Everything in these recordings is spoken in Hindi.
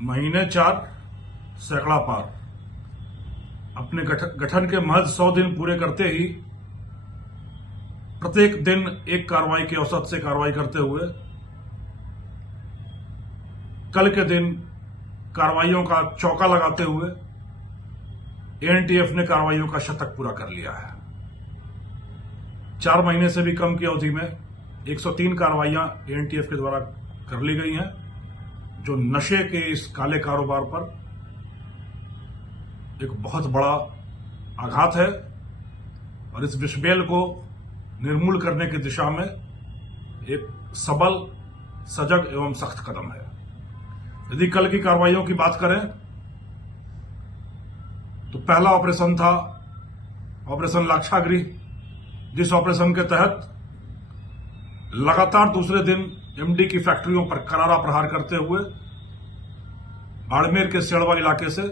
महीने 4 सैकड़ा पार। अपने गठन के महज 100 दिन पूरे करते ही प्रत्येक दिन एक कार्रवाई के औसत से कार्रवाई करते हुए कल के दिन कार्रवाइयों का चौका लगाते हुए एनटीएफ ने कार्रवाइयों का शतक पूरा कर लिया है। 4 महीने से भी कम की अवधि में 103 कार्रवाइयां एनटीएफ के द्वारा कर ली गई हैं, जो नशे के इस काले कारोबार पर एक बहुत बड़ा आघात है और इस विषबेल को निर्मूल करने की दिशा में एक सबल, सजग एवं सख्त कदम है। यदि कल की कार्रवाइयों की बात करें तो पहला ऑपरेशन था ऑपरेशन लाक्षागृह, जिस ऑपरेशन के तहत लगातार दूसरे दिन एमडी की फैक्ट्रियों पर करारा प्रहार करते हुए बाड़मेर के सेड़वा इलाके से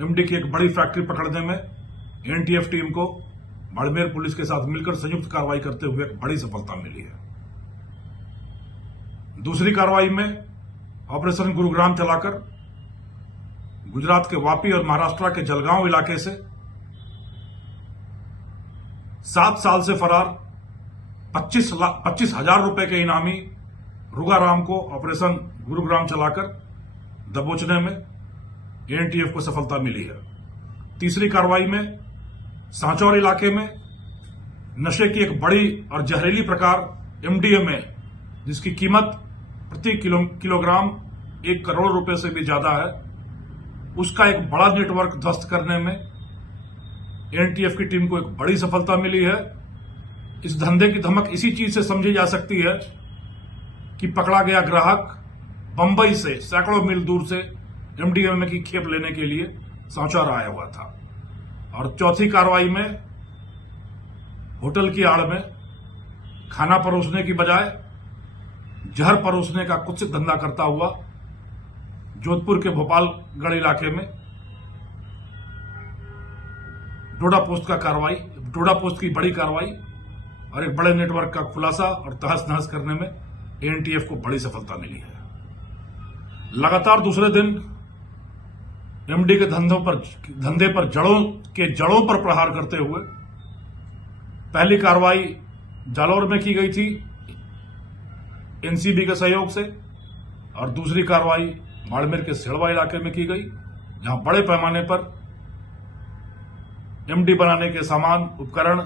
एमडी की एक बड़ी फैक्ट्री पकड़ने में एनटीएफ टीम को बाड़मेर पुलिस के साथ मिलकर संयुक्त कार्रवाई करते हुए एक बड़ी सफलता मिली है। दूसरी कार्रवाई में ऑपरेशन गुरुग्राम चलाकर गुजरात के वापी और महाराष्ट्र के जलगांव इलाके से 7 साल से फरार 25,000 रुपए के इनामी रुगाराम को ऑपरेशन गुरुग्राम चलाकर दबोचने में एनटीएफ को सफलता मिली है। तीसरी कार्रवाई में सांचौर इलाके में नशे की एक बड़ी और जहरीली प्रकार एमडीएमए, जिसकी कीमत प्रति किलोग्राम 1 करोड़ रुपए से भी ज्यादा है, उसका एक बड़ा नेटवर्क ध्वस्त करने में एनटीएफ की टीम को एक बड़ी सफलता मिली है। इस धंधे की धमक इसी चीज से समझी जा सकती है कि पकड़ा गया ग्राहक बंबई से सैकड़ों मील दूर से एमडीएमए की खेप लेने के लिए सांचौर आया हुआ था। और चौथी कार्रवाई में होटल की आड़ में खाना परोसने की बजाय जहर परोसने का कुत्सित धंधा करता हुआ जोधपुर के भोपालगढ़ इलाके में डोडा पोस्ट की बड़ी कार्रवाई और एक बड़े नेटवर्क का खुलासा और तहस नहस करने में एनटीएफ को बड़ी सफलता मिली है। लगातार दूसरे दिन एमडी के धंधे पर जड़ों पर प्रहार करते हुए पहली कार्रवाई जालौर में की गई थी एनसीबी के सहयोग से और दूसरी कार्रवाई बाड़मेर के सेड़वा इलाके में की गई, जहां बड़े पैमाने पर एमडी बनाने के सामान, उपकरण,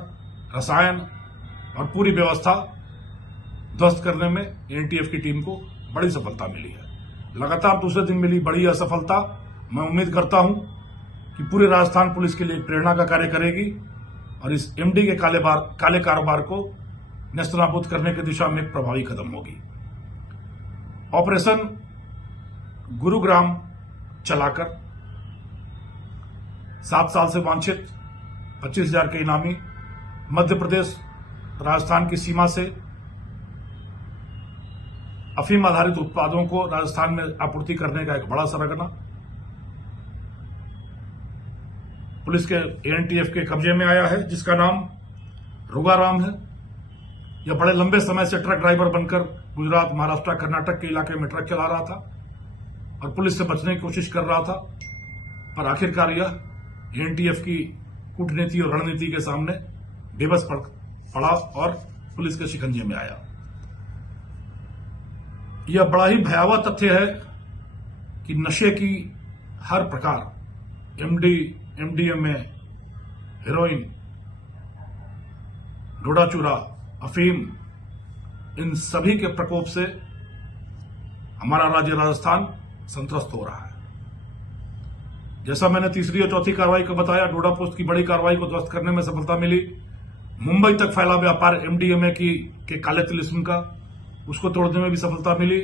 रसायन और पूरी व्यवस्था ध्वस्त करने में एनटीएफ की टीम को बड़ी सफलता मिली है। लगातार दूसरे दिन मिली बड़ी असफलता मैं उम्मीद करता हूं कि पूरे राजस्थान पुलिस के लिए प्रेरणा का कार्य करेगी और इस एमडी के काले कारोबार को नेस्तनाबूद करने की दिशा में एक प्रभावी कदम होगी। ऑपरेशन गुरुग्राम चलाकर 7 साल से वांछित 25,000 के इनामी मध्य प्रदेश राजस्थान की सीमा से अफीम आधारित उत्पादों को राजस्थान में आपूर्ति करने का एक बड़ा सरगना पुलिस के एनटीएफ के कब्जे में आया है, जिसका नाम रुगाराम है। यह बड़े लंबे समय से ट्रक ड्राइवर बनकर गुजरात, महाराष्ट्र, कर्नाटक के इलाके में ट्रक चला रहा था और पुलिस से बचने की कोशिश कर रहा था, पर आखिरकार यह एनटीएफ की कूटनीति और रणनीति के सामने बेबस पड़ा और पुलिस के शिकंजे में आया। यह बड़ा ही भयावह तथ्य है कि नशे की हर प्रकार एमडीएमए, हेरोइन, डोडा चूरा, अफीम, इन सभी के प्रकोप से हमारा राज्य राजस्थान संत्रस्त हो रहा है। जैसा मैंने तीसरी और चौथी कार्रवाई को बताया, डोडा पोस्ट की बड़ी कार्रवाई को ध्वस्त करने में सफलता मिली। मुंबई तक फैला व्यापार एमडीएमए के काले तिलिस्म का, उसको तोड़ने में भी सफलता मिली।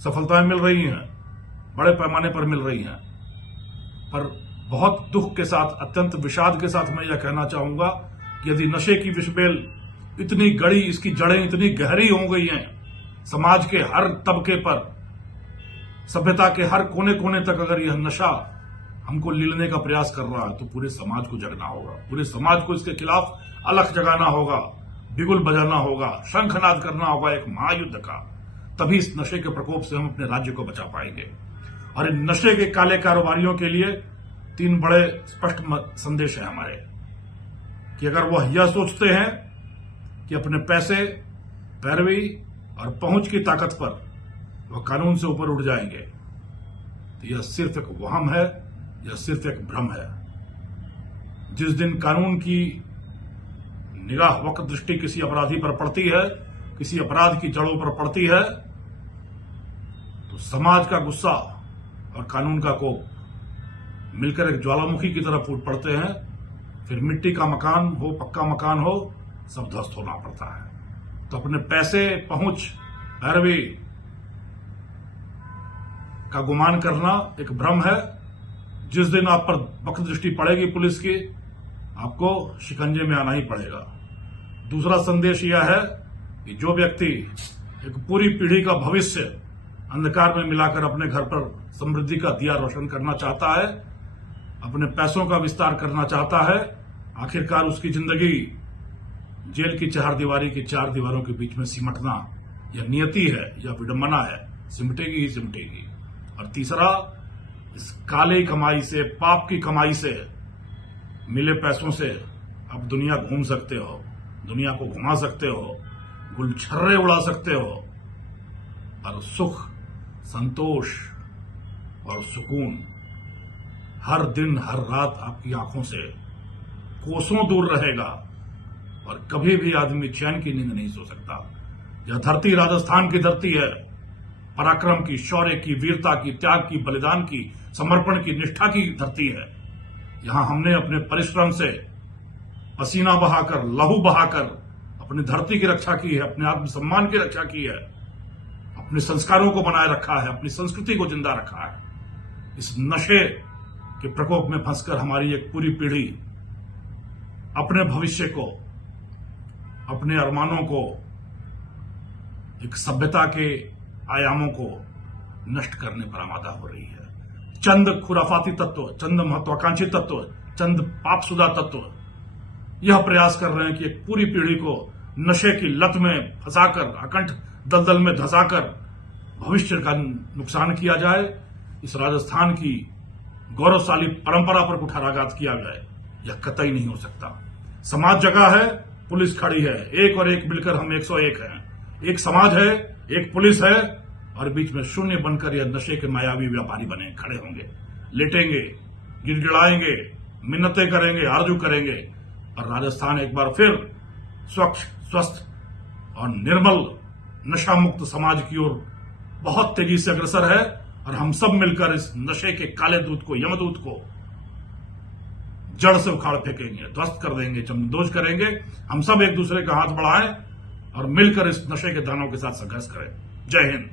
सफलताएं मिल रही हैं, बड़े पैमाने पर मिल रही हैं, पर बहुत दुख के साथ, अत्यंत विषाद के साथ मैं यह कहना चाहूंगा कि यदि नशे की विषबेल इतनी गड़ी, इसकी जड़ें इतनी गहरी हो गई हैं, समाज के हर तबके पर, सभ्यता के हर कोने कोने तक अगर यह नशा हमको लीलने का प्रयास कर रहा है, तो पूरे समाज को जगना होगा, पूरे समाज को इसके खिलाफ अलख जगाना होगा, बिगुल बजाना होगा, शंखनाद करना होगा एक महायुद्ध का। तभी इस नशे के प्रकोप से हम अपने राज्य को बचा पाएंगे। और इन नशे के काले कारोबारियों के लिए 3 बड़े स्पष्ट संदेश है हमारे कि अगर वह यह सोचते हैं कि अपने पैसे, पैरवी और पहुंच की ताकत पर वह कानून से ऊपर उठ जाएंगे, तो यह सिर्फ एक वहम है, यह सिर्फ एक भ्रम है। जिस दिन कानून की निगाह, वक्त दृष्टि किसी अपराधी पर पड़ती है, किसी अपराध की जड़ों पर पड़ती है, तो समाज का गुस्सा और कानून का कोप मिलकर एक ज्वालामुखी की तरह फूट पड़ते हैं। फिर मिट्टी का मकान हो, पक्का मकान हो, सब ध्वस्त होना पड़ता है। तो अपने पैसे, पहुंच, पैरवी का गुमान करना एक भ्रम है। जिस दिन आप पर वक्त दृष्टि पड़ेगी पुलिस की, आपको शिकंजे में आना ही पड़ेगा। दूसरा संदेश यह है कि जो व्यक्ति एक पूरी पीढ़ी का भविष्य अंधकार में मिलाकर अपने घर पर समृद्धि का दिया रोशन करना चाहता है, अपने पैसों का विस्तार करना चाहता है, आखिरकार उसकी जिंदगी जेल की 4 दीवारी की 4 दीवारों के बीच में सिमटना यह नियति है, यह विडंबना है, सिमटेगी ही सिमटेगी। और तीसरा, इस काली कमाई से, पाप की कमाई से मिले पैसों से आप दुनिया घूम सकते हो, दुनिया को घुमा सकते हो, गुलछर्रे उड़ा सकते हो, और सुख, संतोष और सुकून हर दिन, हर रात आपकी आंखों से कोसों दूर रहेगा और कभी भी आदमी चैन की नींद नहीं सो सकता। यह धरती राजस्थान की धरती है, पराक्रम की, शौर्य की, वीरता की, त्याग की, बलिदान की, समर्पण की, निष्ठा की धरती है। यहां हमने अपने परिश्रम से पसीना बहाकर, लहू बहाकर अपनी धरती की रक्षा की है, अपने आत्मसम्मान की रक्षा की है, अपने संस्कारों को बनाए रखा है, अपनी संस्कृति को जिंदा रखा है। इस नशे के प्रकोप में फंसकर हमारी एक पूरी पीढ़ी अपने भविष्य को, अपने अरमानों को, एक सभ्यता के आयामों को नष्ट करने पर आमादा हो रही है। चंद खुराफाती तत्व, चंद महत्वाकांक्षी तत्व, चंद पापसुदा तत्व यह प्रयास कर रहे हैं कि एक पूरी पीढ़ी को नशे की लत में फंसाकर, अकंठ दलदल में धंसाकर भविष्य का नुकसान किया जाए, इस राजस्थान की गौरवशाली परंपरा पर कुठाराघात किया जाए, यह कतई नहीं हो सकता। समाज जगह है, पुलिस खड़ी है, एक और एक मिलकर हम 101 हैं। एक समाज है, एक पुलिस है, और बीच में शून्य बनकर यह नशे के मायावी व्यापारी बने खड़े होंगे, लेटेंगे, गिड़गिड़ाएंगे, मिन्नतें करेंगे, आरजू करेंगे, और राजस्थान एक बार फिर स्वच्छ, स्वस्थ और निर्मल नशा मुक्त समाज की ओर बहुत तेजी से अग्रसर है। और हम सब मिलकर इस नशे के काले दूत को, यमदूत को जड़ से उखाड़ फेंकेंगे, ध्वस्त कर देंगे, चमदोज करेंगे। हम सब एक दूसरे का हाथ बढ़ाएं और मिलकर इस नशे के दानों के साथ संघर्ष करें। जय हिंद।